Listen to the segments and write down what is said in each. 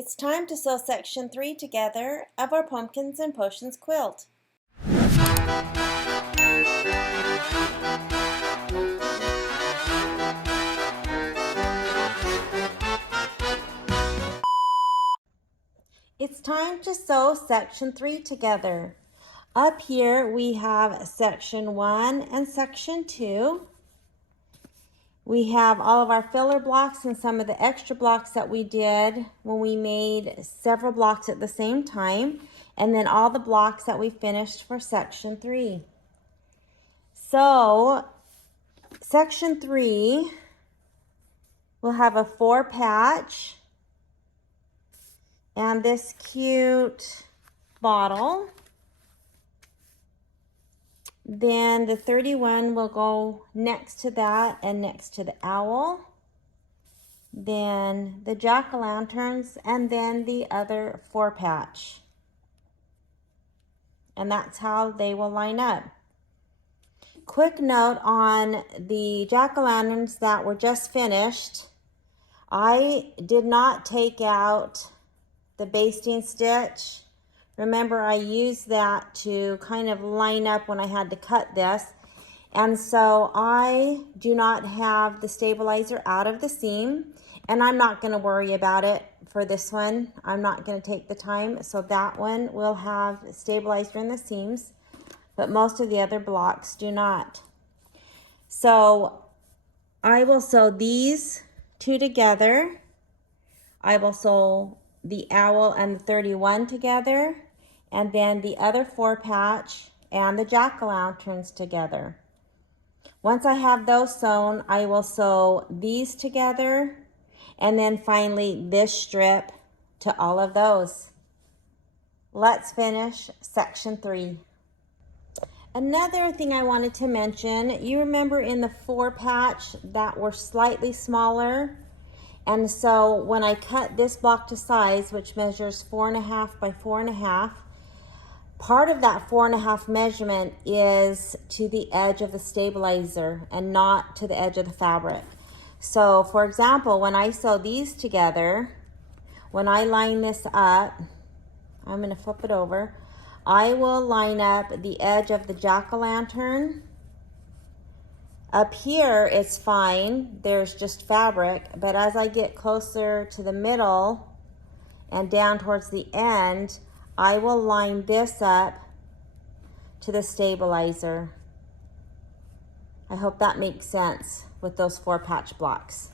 It's time to sew section 3 together of our Pumpkins and Potions quilt. It's time to sew section 3 together. Up here we have section 1 and section 2. We have all of our filler blocks and some of the extra blocks that we did when we made several blocks at the same time, and then all the blocks that we finished for section 3. So section 3 will have a 4 patch and this cute bottle. Then the 31 will go next to that and next to the owl. Then the jack-o'-lanterns, and then the other 4 patch. And that's how they will line up. Quick note on the jack-o'-lanterns that were just finished. I did not take out the basting stitch. Remember, I used that to kind of line up when I had to cut this. And so I do not have the stabilizer out of the seam, and I'm not going to worry about it for this one. I'm not going to take the time. So that one will have stabilizer in the seams, but most of the other blocks do not. So I will sew these 2 together. I will sew the owl and the 31 together, and then the other 4 patch and the jack-o'-lanterns together. Once I have those sewn, I will sew these together, and then finally this strip to all of those. Let's finish section 3. Another thing I wanted to mention, you remember in the 4 patch that were slightly smaller, and so when I cut this block to size, which measures 4.5 by 4.5, part of that 4.5 measurement is to the edge of the stabilizer and not to the edge of the fabric. So for example, when I sew these together, when I line this up, I'm going to flip it over, I will line up the edge of the jack-o'-lantern. Up here it's fine, there's just fabric, but as I get closer to the middle and down towards the end, I will line this up to the stabilizer. I hope that makes sense with those 4 patch blocks.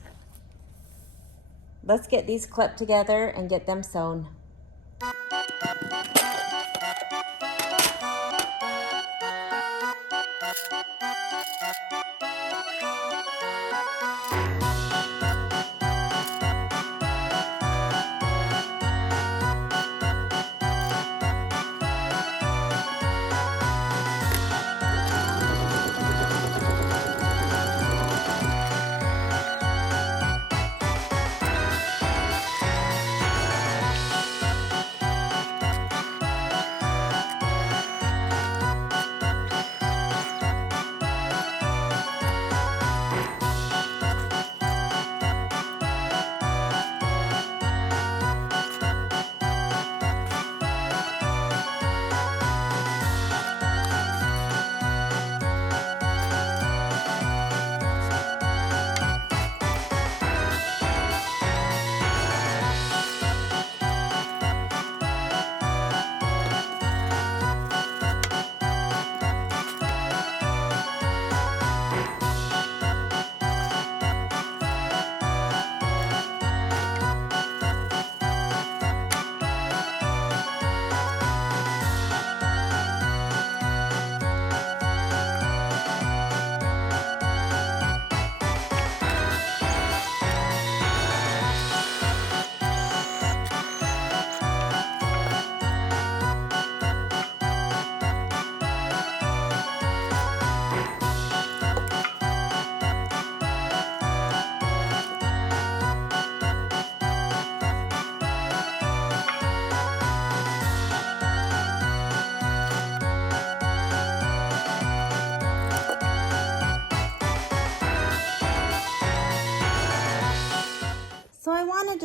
Let's get these clipped together and get them sewn.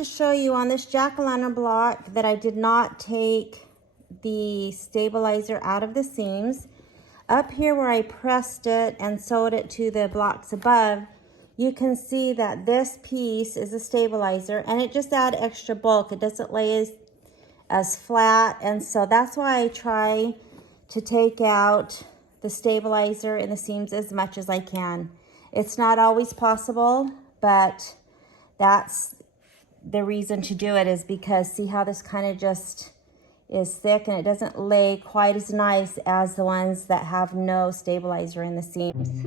to show you on this jack-o'-lantern block that I did not take the stabilizer out of the seams. Up here where I pressed it and sewed it to the blocks above, you can see that this piece is a stabilizer, and it just adds extra bulk. It doesn't lay as flat, and so that's why I try to take out the stabilizer in the seams as much as I can. It's not always possible, but that's the reason to do it, is because see how this kind of just is thick and it doesn't lay quite as nice as the ones that have no stabilizer in the seams.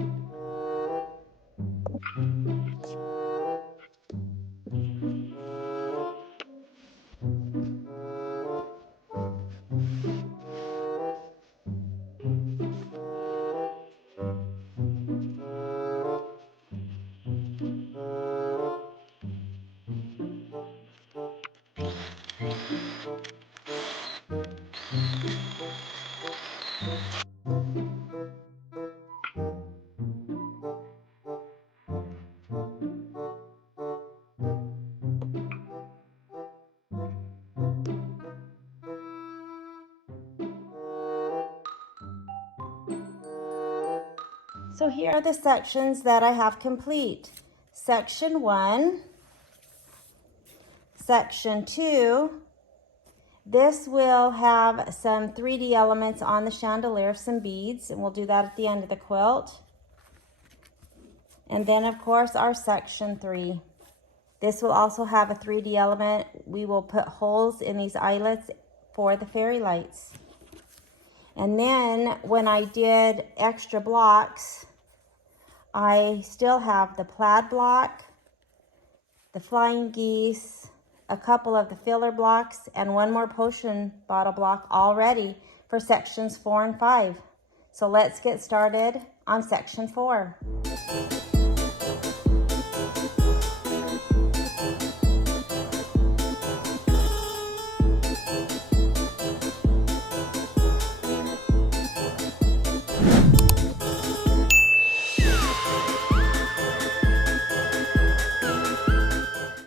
So here are the sections that I have complete. Section 1, Section 2. This will have some 3D elements on the chandelier, some beads, and we'll do that at the end of the quilt. And then, of course, our Section 3. This will also have a 3D element. We will put holes in these eyelets for the fairy lights. And then when I did extra blocks, I still have the plaid block, the flying geese, a couple of the filler blocks, and one more potion bottle block all ready for sections 4 and 5. So let's get started on section 4.